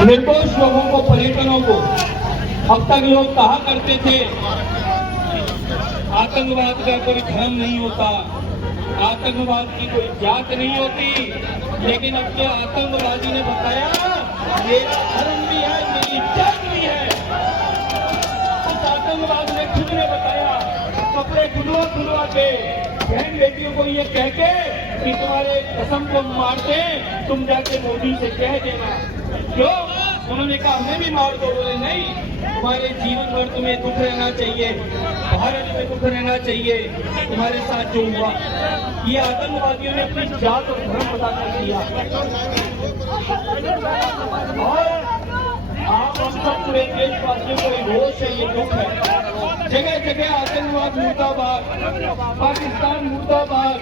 निर्दोष लोगों को, पर्यटनों को। अब तक लोग कहा करते थे आतंकवाद का कोई धर्म नहीं होता, आतंकवाद की कोई जात नहीं होती, लेकिन अब के आतंकवादी ने बताया मेरा धर्म भी है, मेरी जात भी है। उस आतंकवाद ने खुद ने बताया, कपड़े खुलवा के बहन बेटियों को ये कह के कि तुम्हारे कसम को मारते, तुम जाके मोदी से कह देना। क्यों? उन्होंने कहा हमें भी मार दो। बोले नहीं, तुम्हारे जीवन भर तुम्हें दुख रहना चाहिए, भारत में दुख रहना चाहिए तुम्हारे साथ जो हुआ। ये आतंकवादियों ने अपनी जात और धर्म बता कर दिया। और आप हम सब पूरे देशवासियों को रोष है, ये दुख है। जगह जगह आतंकवाद मुर्दाबाद, पाकिस्तान मुर्दाबाद।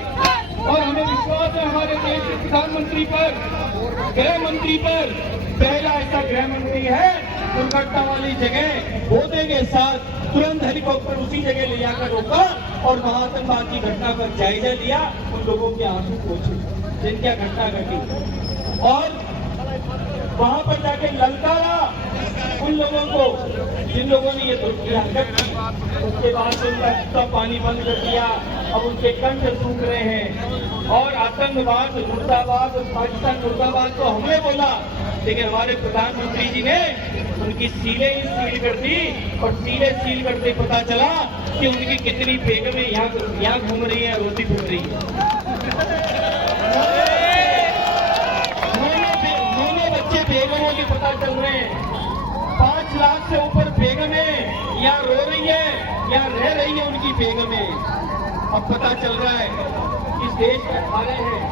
और हमें विश्वास है हमारे देश के प्रधानमंत्री पर, गृह मंत्री पर, पहला ऐसा गृह मंत्री है दुर्घटना वाली जगह होने के साथ तुरंत हेलीकॉप्टर उसी जगह ले जाकर रोका और वहां आतंकवाद की घटना पर जायजा लिया, उन लोगों के आंसू पोंछे जिनकी घटना घटी, और वहां पर जाके ललकारा उन लोगों को जिन लोगों ने ये हरकत की। उसके बाद से उनका पानी बंद कर दिया, अब उनके कंठ सूख रहे हैं। और आतंकवाद मुर्दाबाद, पाकिस्तान मुर्दाबाद तो हमने बोला, लेकिन हमारे प्रधानमंत्री जी ने उनकी सीलें ही सील कर दी, और सीलें सील करते पता चला कि उनकी कितनी बेगमें यहाँ घूम रही है, रोटी घूम रही है। बच्चे बेगमों के पता चल रहे हैं, 5 लाख से ऊपर बेगमें या रो रही है या रह रही है उनकी बेगमें। अब पता चल रहा है इस देश का खा रहे हैं,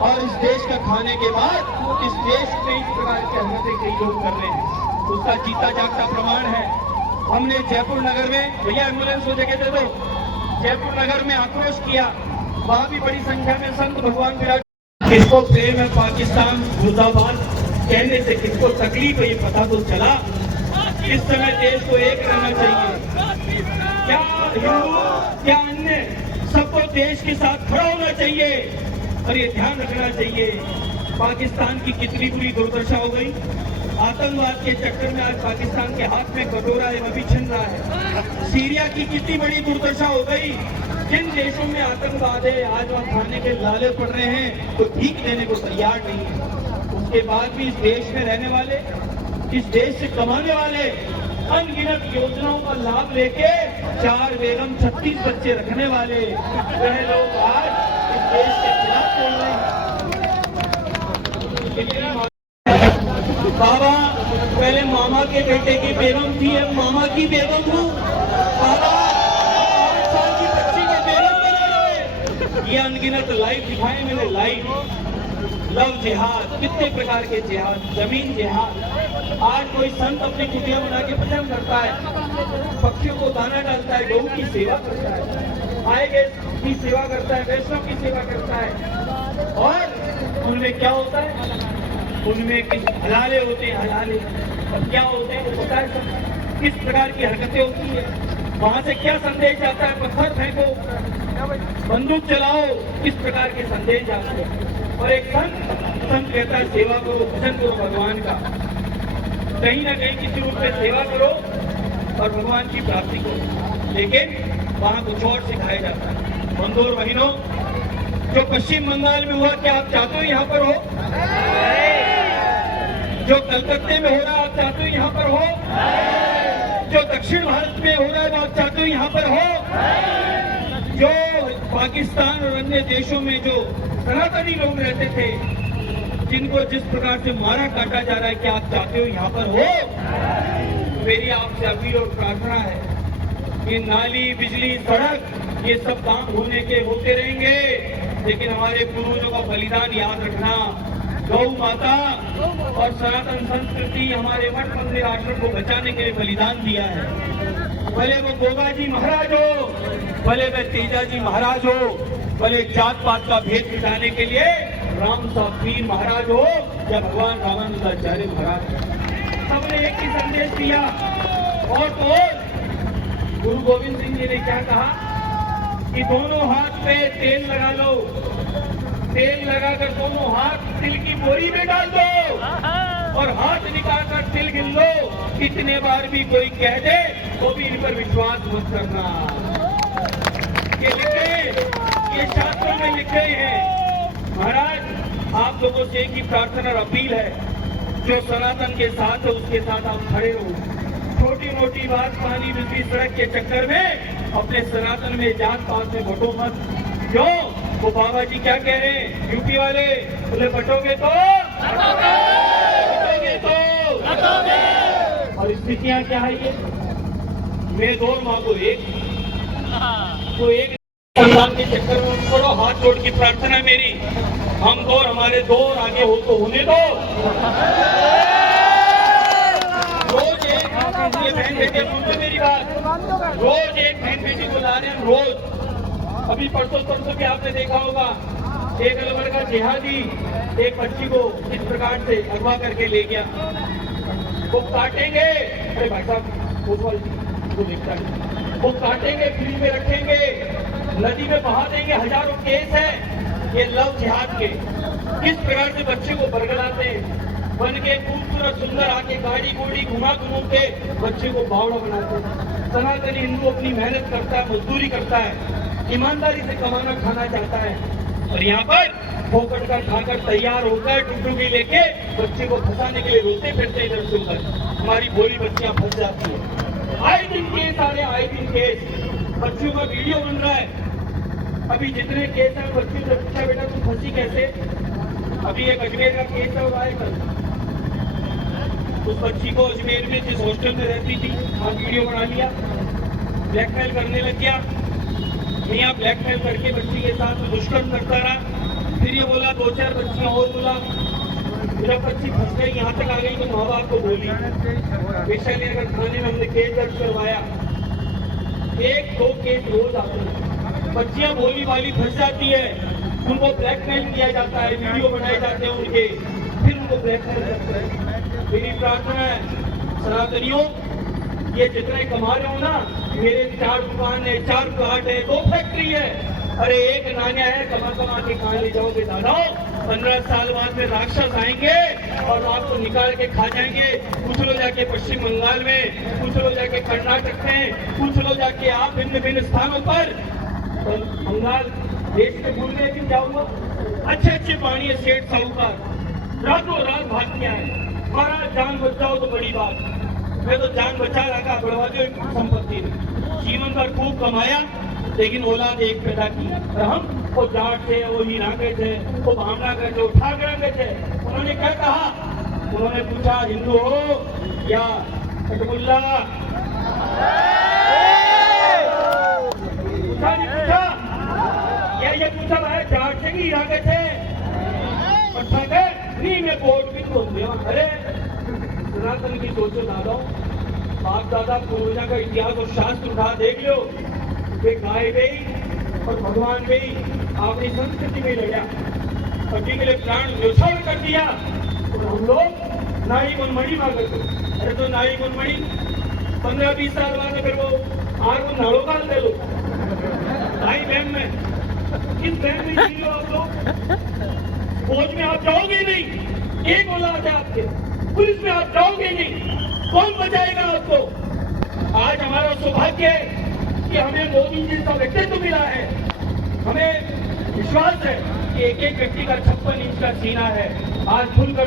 और इस देश का खाने के बाद इस देश में इस प्रकार की हरकतें कई लोग कर रहे हैं। उसका जीता जागता प्रमाण है। हमने जयपुर नगर में, भैया एम्बुलेंस हो जगह दे दो, जयपुर नगर में आक्रोश किया, वहां भी बड़ी संख्या में संत भगवान विराज। किसको प्रेम है पाकिस्तान मुर्दाबाद कहने से किसको तकलीफ है ये पता तो चला। इस समय देश को एक रहना चाहिए, क्या हिंदू क्या अन्य, सबको देश के साथ खड़ा होना चाहिए। और ये ध्यान रखना चाहिए पाकिस्तान की कितनी बुरी दुर्दशा हो गई। आतंकवाद के चक्कर में आज पाकिस्तान के हाथ में कटोरा है, अभी छिन रहा है। सीरिया की कितनी बड़ी दुर्दशा हो गई। जिन देशों में आतंकवाद है आज वहाँ खाने के लाले पड़ रहे हैं, तो भीख देने को तैयार नहीं है। उसके बाद भी इस देश में रहने वाले, इस देश से कमाने वाले अनगिनत योजनाओं का लाभ लेके 4 बेगम 36 बच्चे रखने वाले वह लोग आज इस देश के खिलाफ बोल रहे हैं। बाबा पहले मामा के बेटे की बेगम थी, अब मामा की बेगम हूँ। बाबा 5 साल की बच्ची के बेगम बना रहे। ये अनगिनत लाइव दिखाए मैंने, लाइव लव जिहाद, कितने प्रकार के जिहाद, जमीन जिहाद। आज कोई संत अपनी कुटिया बना के भजन करता है, पक्षियों को दाना डालता है, गौ की सेवा करता है, आए गए की सेवा करता है, वैष्णव की सेवा करता है। और उनमें क्या होता है? उनमें किस हलाले होते हैं, हलाले और क्या होते हैं वो पता है सब, किस प्रकार की हरकतें होती है, वहां से क्या संदेश आता है, पत्थर फेंको, बंदूक चलाओ, किस प्रकार के संदेश जाते हैं। और एक संत कहता है सेवा करो, भजन करो भगवान का, कहीं ना कहीं किसी रूप में सेवा करो और भगवान की प्राप्ति करो। लेकिन वहां कुछ और सिखाया जाता है। बंधु और बहनों, जो पश्चिम बंगाल में हुआ क्या आप चाहते हो यहाँ पर हो? जो कलकत्ते में हो रहा है आप चाहते हो यहाँ पर हो? जो दक्षिण भारत में हो रहा है आप चाहते हो यहाँ पर हो? जो पाकिस्तान और अन्य देशों में जो सनातनी लोग रहते थे, जिनको जिस प्रकार से मारा काटा जा रहा है, क्या आप चाहते हो यहाँ पर हो? मेरी आपसे अपील और प्रार्थना है, ये नाली, बिजली, सड़क, ये सब काम होने के होते रहेंगे, लेकिन हमारे पूर्वजों का बलिदान याद रखना। गौ माता और सनातन संस्कृति, हमारे मठ मंदिर आश्रम को बचाने के लिए बलिदान दिया है। भले वो गोगा जी महाराज हो, भले वे तेजा जी महाराज हो, भले जात पात का भेद मिटाने के लिए राम साहब पीर महाराज हो या भगवान रामानुजाचार्य महाराज हो, सबने एक ही संदेश दिया। और तो गुरु गोविंद सिंह जी ने क्या कहा कि दोनों हाथ पे तेल लगा लो, तेल लगाकर दोनों हाथ तिल की बोरी में डाल दो और हाथ निकाल लो, कितने बार भी कोई कह दे तो भी इन पर विश्वास मत करना। ये लिखे, ये शास्त्रों में लिखे हैं। महाराज, आप लोगों से एक ही प्रार्थना और अपील है, जो सनातन के साथ है उसके साथ आप खड़े रहो। छोटी मोटी बात, पानी बिजली सड़क के चक्कर में अपने सनातन में जात पात में बटो मत। क्यों? वो बाबा जी क्या कह रहे हैं यूपी वाले, बोले बटोगे तो और स्थितियां क्या है ये? मैं दो मांगो एक, तो एक संतान के चक्कर में छोड़ो। हाथ जोड़ की प्रार्थना मेरी, हम दो हमारे दो आगे हो तो होने दो। रोज एक, ये बहन बेटे सुनते मेरी बात, रोज एक बहन बेटी को ला रहे हैं रोज। अभी परसों भी आपने देखा होगा, एक अलवर का जिहादी एक बच्ची को इस प्रकार से अगवा करके ले गया। वो काटेंगे, अरे भाई साहब वो देखता है, वो काटेंगे, फ्रिज में रखेंगे, नदी में बहा देंगे। हजारों केस है ये लव जिहाद के। किस प्रकार से बच्चे को बरगलाते हैं, बन के खूबसूरत सुंदर आके गाड़ी गोड़ी घुमा के बच्चे को बावड़ा बनाते हैं। सनातनी हिंदू अपनी मेहनत करता है, मजदूरी करता है, ईमानदारी से कमाना खाना चाहता है, और यहाँ पर फोकट कर खाकर तैयार होकर टुकड़ुकी लेके बच्चे को फंसाने के लिए रोते फिरते इधर से उधर। हमारी भोली बच्चियां फंस जाती है। आए दिन केस आ रहे, आए दिन केस, बच्चों का वीडियो बन रहा है। अभी जितने केस है बच्चों से पूछा, बेटा तुम फंसी कैसे? अभी एक अजमेर का केस है, आए कल उस बच्ची को अजमेर में जिस हॉस्टल में रहती थी, आज वीडियो बना लिया, ब्लैकमेल करने लग गया। यहाँ ब्लैकमेल करके बच्ची के साथ दुष्कर्म करता रहा। फिर ये बोला दो चार बच्चियां और बोला, जब बच्ची फंस गई यहाँ तक आ गई तो माँ बाप को बोली। वैशालीनगर थाने में हमने केस दर्ज करवाया। एक दो केस रोज आते हैं, बच्चियां भोली भाली फंस जाती है, उनको ब्लैकमेल किया जाता है, वीडियो बनाए जाते हैं उनके, फिर उनको ब्लैकमेल करते हैं। मेरी प्रार्थना है सनातनियों, ये जितने कमा रहे हो ना, मेरे 4 दुकान है, 4 प्लाट है, 2 फैक्ट्री है, अरे एक नान्या है, कमा के कहाँ ले जाओगे दादा? 15 साल बाद में राक्षस आएंगे और आपको निकाल के खा जाएंगे। कुछ लोग जाके पश्चिम बंगाल में, कुछ लोग जाके कर्नाटक में, कुछ लोग जाके आप भिन्न भिन्न स्थानों पर। तो बंगाल देश के भूल गए क्या हुआ? अच्छे पानी है, सेठ साहूकार रातों रात भाग गया है। हमारा जान बचाओ तो बड़ी बात, मैं तो जान बचा रखा बड़वाजो संपत्ति ने, जीवन भर खूब कमाया, लेकिन औलाद एक पैदा की। और हम वो जाट थे, वो हीरा के थे, वो भावना के थे, वो ठाकरा के थे। उन्होंने क्या कहा? उन्होंने पूछा हिंदू हो या कटमुल्ला? पूछा नहीं पूछा? ये पूछा भाई जाट से कि हीरा के थे? पट्टा के नहीं, मैं वोट भी बोल दिया। अरे सनातन की सोचो दादा, बाप दादा पूर्वजा का इतिहास और शास्त्र उठा देख लो। वे गाय गई और भगवान गई, आपने संस्कृति में लगा, पति के लिए प्राण न्यौछावर कर दिया। और हम लोग नारी मनमणि मांग करते। अरे तो नारी मनमणि 15-20 साल बाद अगर वो आग को नाड़ो काल दे लो, भाई बहन में किस बहन में जी लो आप लोग? फौज में आप जाओगे नहीं, एक औलाद है आपके, पुलिस में आप जाओगे नहीं, कौन बचाएगा आपको? आज हमारा सौभाग्य है कि हमें मोदी जी का व्यक्तित्व मिला है। हमें विश्वास है कि एक एक व्यक्ति का 56 इंच का सीना है। आज खुलकर